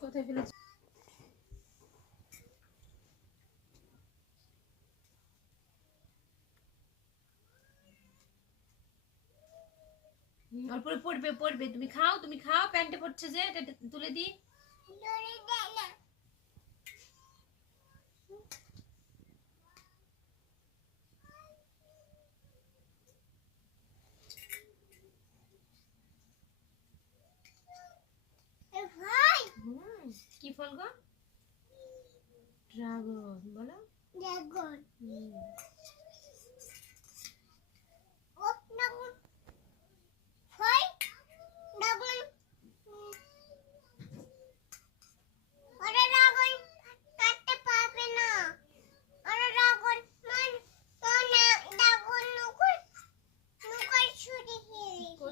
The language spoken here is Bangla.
কোথায় ফেলেছি? অল্প পড়বে পড়বে, তুমি খাও প্যান্টে পড়ছে যে, এটা তুলে দিই। কি ফল গো? ড্রাগন বলো। ড্রাগন।